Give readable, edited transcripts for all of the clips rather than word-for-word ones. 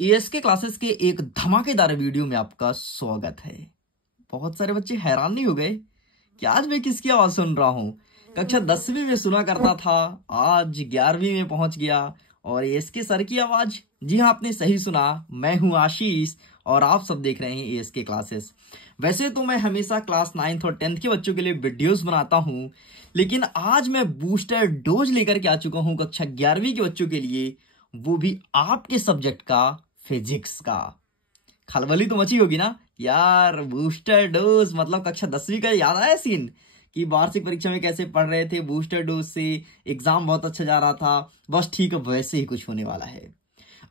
Ask classes के एक धमाकेदार वीडियो में आपका स्वागत है। बहुत सारे बच्चे हैरान नहीं हो गए कि आज मैं किसकी आवाज सुन रहा हूँ। कक्षा 10वीं में सुना करता था, आज 11वीं में पहुंच गया और एएसके सर की आवाज। जी हाँ, आपने सही सुना, मैं हूँ आशीष और आप सब देख रहे हैं एएसके क्लासेस। वैसे तो मैं हमेशा क्लास 9th और 10th के बच्चों के लिए वीडियोस बनाता हूँ, लेकिन आज मैं बूस्टर डोज लेकर के आ चुका हूँ कक्षा 11वीं के बच्चों के लिए, वो भी आपके सब्जेक्ट का, फिजिक्स का। खलबली तो मची होगी ना यार, बूस्टर डोज मतलब कक्षा 10वीं का याद आया सीन कि वार्षिक परीक्षा में कैसे पढ़ रहे थे, बूस्टर डोज से एग्जाम बहुत अच्छा जा रहा था। बस ठीक है, वैसे ही कुछ होने वाला है।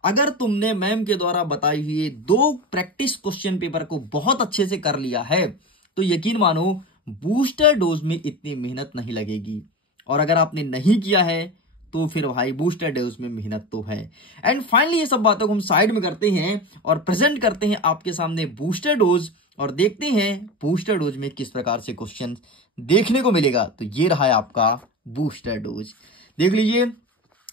अगर तुमने मैम के द्वारा बताई हुई 2 प्रैक्टिस क्वेश्चन पेपर को बहुत अच्छे से कर लिया है तो यकीन मानो बूस्टर डोज में इतनी मेहनत नहीं लगेगी। और अगर आपने नहीं किया है तो फिर भाई बूस्टर डोज में मेहनत तो है। एंड फाइनली ये सब बातों को हम साइड में करते हैं और प्रेजेंट करते हैं आपके सामने बूस्टर डोज और देखते हैं बूस्टर डोज में किस प्रकार से क्वेश्चन देखने को मिलेगा। तो ये रहा है आपका बूस्टर डोज, देख लीजिए।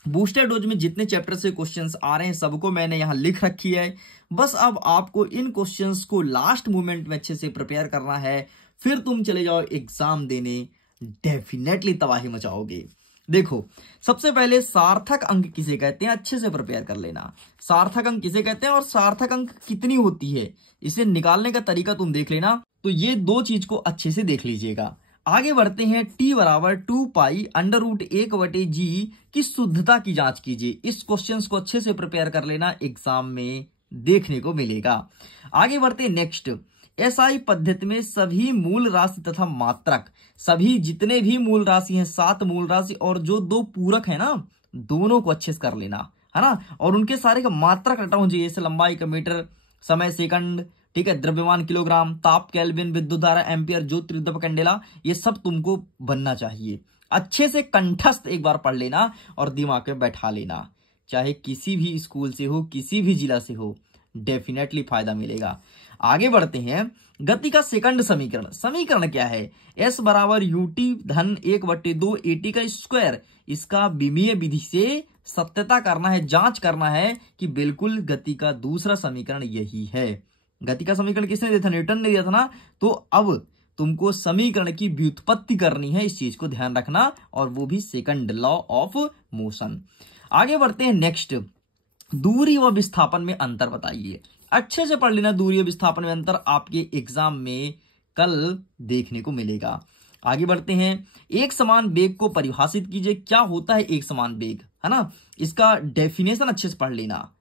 बूस्टर डोज में जितने चैप्टर से क्वेश्चंस आ रहे हैं सबको मैंने यहां लिख रखी है। बस अब आपको इन क्वेश्चंस को लास्ट मोमेंट में अच्छे से प्रिपेयर करना है, फिर तुम चले जाओ एग्जाम देने, डेफिनेटली तबाही मचाओगे। देखो, सबसे पहले सार्थक अंक किसे कहते हैं, अच्छे से प्रिपेयर कर लेना। सार्थक अंक किसे कहते हैं और सार्थक अंक कितनी होती है, इसे निकालने का तरीका तुम देख लेना। तो ये 2 चीज को अच्छे से देख लीजिएगा। आगे बढ़ते हैं। t बराबर 2 पाई √1/g की शुद्धता की जांच कीजिए। इस क्वेश्चन को अच्छे से प्रिपेयर कर लेना, एग्जाम में देखने को मिलेगा। आगे बढ़ते हैं नेक्स्ट। एसआई पद्धति में सभी मूल राशि तथा मात्रक, सभी जितने भी मूल राशि हैं, 7 मूल राशि और जो 2 पूरक है ना, दोनों को अच्छे से कर लेना है ना। और उनके सारे का मात्रक रटा हो जैसे लंबाई का मीटर, समय सेकंड, ठीक है, द्रव्यमान किलोग्राम, ताप केल्विन, विद्युत धारा एम्पियर, ज्योति विद्युत कैंडेला, ये सब तुमको बनना चाहिए। अच्छे से कंठस्थ एक बार पढ़ लेना और दिमाग में बैठा लेना। चाहे किसी भी स्कूल से हो, किसी भी जिला से हो, डेफिनेटली फायदा मिलेगा। आगे बढ़ते हैं। गति का सेकंड समीकरण, समीकरण क्या है, s बराबर ut धन 1/2 at का स्क्वायर। इसका विमीय विधि से सत्यता करना है, जांच करना है कि बिल्कुल गति का दूसरा समीकरण यही है। गति का समीकरण किसने दिया था, न्यूटन ने दिया था ना। तो अब तुमको समीकरण की व्युत्पत्ति करनी है, इस चीज को ध्यान रखना, और वो भी सेकंड लॉ ऑफ मोशन। आगे बढ़ते हैं नेक्स्ट। दूरी व विस्थापन में अंतर बताइए। अच्छे से पढ़ लेना, दूरी व विस्थापन में अंतर आपके एग्जाम में कल देखने को मिलेगा। आगे बढ़ते हैं। एक समान वेग को परिभाषित कीजिए। क्या होता है एक समान वेग, है ना, इसका डेफिनेशन अच्छे से पढ़ लेना,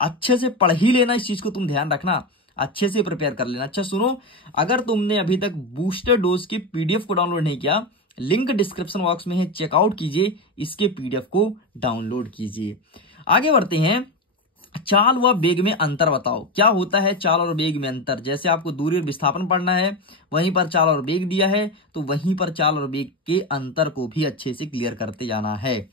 अच्छे से पढ़ ही लेना, इस चीज को तुम ध्यान रखना, अच्छे से प्रिपेयर कर लेना। अच्छा सुनो, अगर तुमने अभी तक बूस्टर डोज के पीडीएफ को डाउनलोड नहीं किया, लिंक डिस्क्रिप्शन बॉक्स में है, चेकआउट कीजिए, इसके पीडीएफ को डाउनलोड कीजिए। आगे बढ़ते हैं। चाल व वेग में अंतर बताओ। क्या होता है चाल और वेग में अंतर, जैसे आपको दूरी और विस्थापन पढ़ना है, वहीं पर चाल और वेग दिया है, तो वहीं पर चाल और वेग के अंतर को भी अच्छे से क्लियर करते जाना है।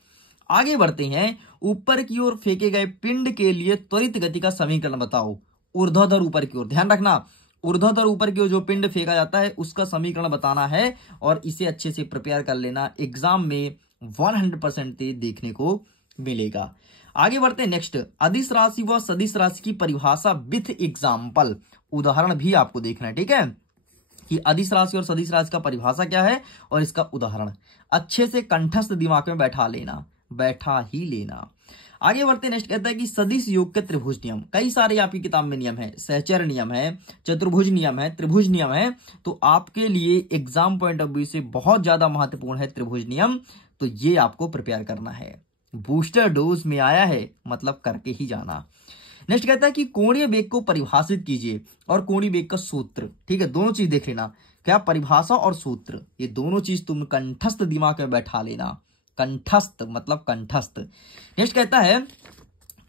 आगे बढ़ते हैं। ऊपर की ओर फेंके गए पिंड के लिए त्वरित गति का समीकरण बताओ। ऊर्ध्वाधर ऊपर की ओर, ध्यान रखना, ऊर्ध्वाधर ऊपर की ओर जो पिंड फेंका जाता है उसका समीकरण बताना है और इसे अच्छे से प्रिपेयर कर लेना, एग्जाम में 100% देखने को मिलेगा। आगे बढ़ते हैं नेक्स्ट। अदिश राशि व सदिश राशि की परिभाषा विथ एग्जाम्पल, उदाहरण भी आपको देखना है, ठीक है, कि अदिश राशि और सदिश राशि का परिभाषा क्या है और इसका उदाहरण अच्छे से कंठस्थ दिमाग में बैठा लेना, बैठा ही लेना। आगे बढ़ते नेक्स्ट। कहता है कि सदिश योग के त्रिभुज नियम, कई सारे आपकी किताब में नियम है, सहचर नियम है, चतुर्भुज नियम है, त्रिभुज नियम है, तो आपके लिए एग्जाम पॉइंट ऑफ व्यू से बहुत ज्यादा महत्वपूर्ण है त्रिभुज नियम, तो ये आपको प्रिपेयर करना है। बूस्टर डोज में आया है मतलब करके ही जाना। नेक्स्ट कहता है कि कोणीय वेग को परिभाषित कीजिए और कोणीय वेग का सूत्र, ठीक है, दोनों चीज देख लेना, क्या परिभाषा और सूत्र, ये दोनों चीज तुम कंठस्थ दिमाग में बैठा लेना, कंठस्थ मतलब कंठस्थ। नेक्स्ट कहता है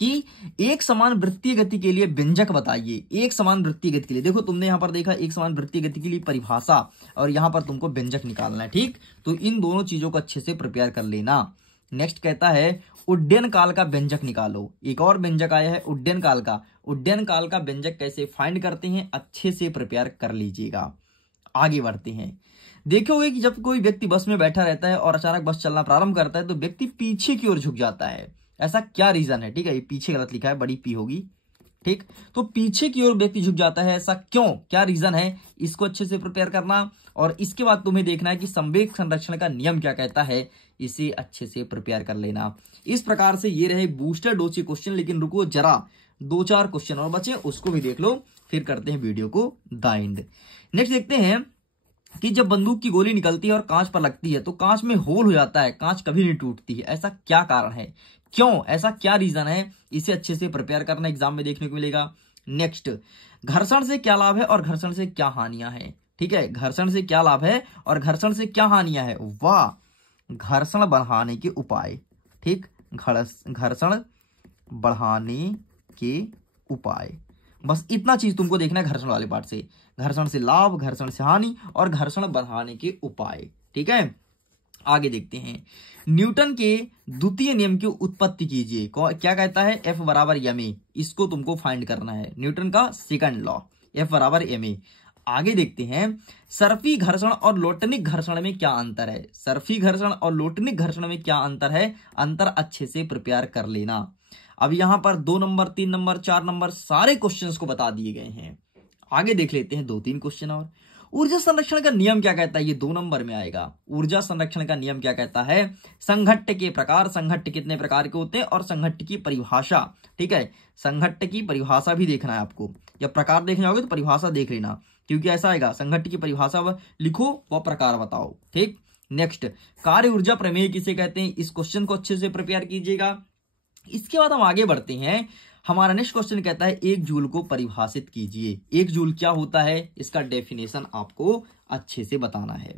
कि एक समान वृत्तीय गति के लिए व्यंजक बताइए। एक समान वृत्तीय गति के लिए, देखो तुमने यहां पर देखा एक समान वृत्तीय गति के लिए परिभाषा और यहां पर तुमको व्यंजक निकालना है, ठीक, तो इन दोनों चीजों को अच्छे से प्रिपेयर कर लेना। नेक्स्ट कहता है उड्डयन काल का व्यंजक निकालो। एक और व्यंजक आया है उड्डयन काल का, उड्डयन काल का व्यंजक कैसे फाइंड करते हैं, अच्छे से प्रिपेयर कर लीजिएगा। आगे बढ़ते हैं। देखोगे कि जब कोई व्यक्ति बस में बैठा रहता है और अचानक बस चलना प्रारंभ करता है तो व्यक्ति पीछे की ओर झुक जाता है। ऐसा क्या रीजन है, ठीक है, ये पीछे गलत लिखा है, बड़ी पी होगी, ठीक, तो पीछे की ओर व्यक्ति झुक जाता है, ऐसा क्यों, क्या रीजन है, इसको अच्छे से प्रिपेयर करना। और इसके बाद तुम्हें देखना है कि संवेग संरक्षण का नियम क्या कहता है, इसे अच्छे से प्रिपेयर कर लेना। इस प्रकार से ये रहे बूस्टर डोज के क्वेश्चन, लेकिन रुको जरा 2-4 क्वेश्चन और बचे, उसको भी देख लो, फिर करते हैं वीडियो को द एंड। नेक्स्ट देखते हैं कि जब बंदूक की गोली निकलती है और कांच पर लगती है तो कांच में होल हो जाता है, कांच कभी नहीं टूटती है, ऐसा क्या कारण है, क्यों, ऐसा क्या रीजन है, इसे अच्छे से प्रिपेयर करना, एग्जाम में देखने को मिलेगा। नेक्स्ट, घर्षण से क्या लाभ है और घर्षण से क्या हानियां हैं। ठीक है, घर्षण से क्या लाभ है और घर्षण से क्या हानियां है, वाह, घर्षण बढ़ाने के उपाय। ठीक, घर्षण बढ़ाने के उपाय, बस इतना चीज तुमको देखना है घर्षण वाले पार्ट से, घर्षण से लाभ, घर्षण से हानि और घर्षण बढ़ाने के उपाय। ठीक है, आगे देखते हैं। न्यूटन के द्वितीय नियम की उत्पत्ति कीजिए, क्या कहता है, F बराबर ma, इसको तुमको फाइंड करना है, न्यूटन का सेकंड लॉ, F बराबर ma। आगे देखते हैं, सर्फी घर्षण और लोटनिक घर्षण में क्या अंतर है, सर्फी घर्षण और लोटनिक घर्षण में क्या अंतर है, अंतर अच्छे से प्रिपेयर कर लेना। अब यहां पर 2 नंबर, 3 नंबर, 4 नंबर सारे क्वेश्चंस को बता दिए गए हैं। आगे देख लेते हैं 2-3 क्वेश्चन और। ऊर्जा संरक्षण का नियम क्या कहता है, ये 2 नंबर में आएगा। ऊर्जा संरक्षण का नियम क्या कहता है, संघट्ट के प्रकार, संघट्ट कितने प्रकार के होते हैं और संघट्ट की परिभाषा। ठीक है, संघट्ट की परिभाषा भी देखना है आपको, जब प्रकार देखने जाओगे तो परिभाषा देख लेना, क्योंकि ऐसा आएगा संघट्ट की परिभाषा लिखो व प्रकार बताओ। ठीक, नेक्स्ट, कार्य ऊर्जा प्रमेय किसे कहते हैं, इस क्वेश्चन को अच्छे से प्रिपेयर कीजिएगा। इसके बाद हम आगे बढ़ते हैं, हमारा नेक्स्ट क्वेश्चन कहता है 1 जूल को परिभाषित कीजिए। 1 जूल क्या होता है, इसका डेफिनेशन आपको अच्छे से बताना है।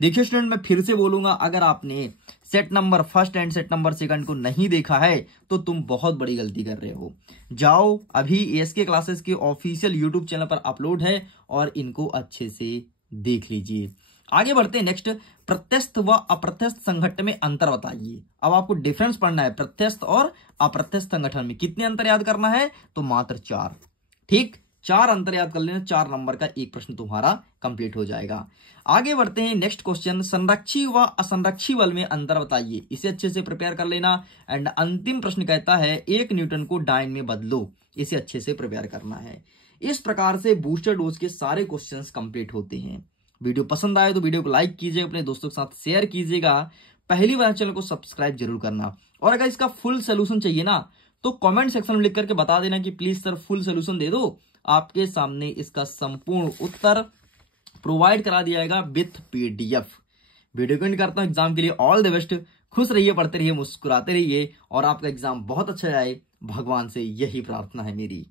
देखिए स्टूडेंट, मैं फिर से बोलूंगा, अगर आपने set number first and set number second को नहीं देखा है तो तुम बहुत बड़ी गलती कर रहे हो। जाओ, अभी ASK क्लासेस के ऑफिशियल यूट्यूब चैनल पर अपलोड है और इनको अच्छे से देख लीजिए। आगे बढ़ते हैं नेक्स्ट, प्रत्यस्थ व अप्रत्यस्थ संगठन में अंतर बताइए। अब आपको डिफरेंस पढ़ना है, प्रत्यस्थ और अप्रत्यस्थ संगठन में कितने अंतर याद करना है, तो मात्र 4। ठीक, 4 अंतर याद कर लेना, 4 नंबर का एक प्रश्न तुम्हारा कंप्लीट हो जाएगा। आगे बढ़ते हैं नेक्स्ट क्वेश्चन, संरक्षी व असंरक्षी बल में अंतर बताइए, इसे अच्छे से प्रिपेयर कर लेना। एंड अंतिम प्रश्न कहता है 1 न्यूटन को डाइन में बदलो, इसे अच्छे से प्रिपेयर करना है। इस प्रकार से बूस्टर डोज के सारे क्वेश्चन कंप्लीट होते हैं। वीडियो पसंद आए तो वीडियो को लाइक कीजिए, अपने दोस्तों के साथ शेयर कीजिएगा, पहली बार चैनल को सब्सक्राइब जरूर करना। और अगर इसका फुल सोल्यूशन चाहिए ना तो कमेंट सेक्शन में लिख करके बता देना कि प्लीज सर फुल सोल्यूशन दे दो, आपके सामने इसका संपूर्ण उत्तर प्रोवाइड करा दिया जाएगा विथ PDF। वीडियो को एंड करता हूं, एग्जाम के लिए ऑल द बेस्ट, खुश रहिए, पढ़ते रहिए, मुस्कुराते रहिए और आपका एग्जाम बहुत अच्छा जाए, भगवान से यही प्रार्थना है मेरी।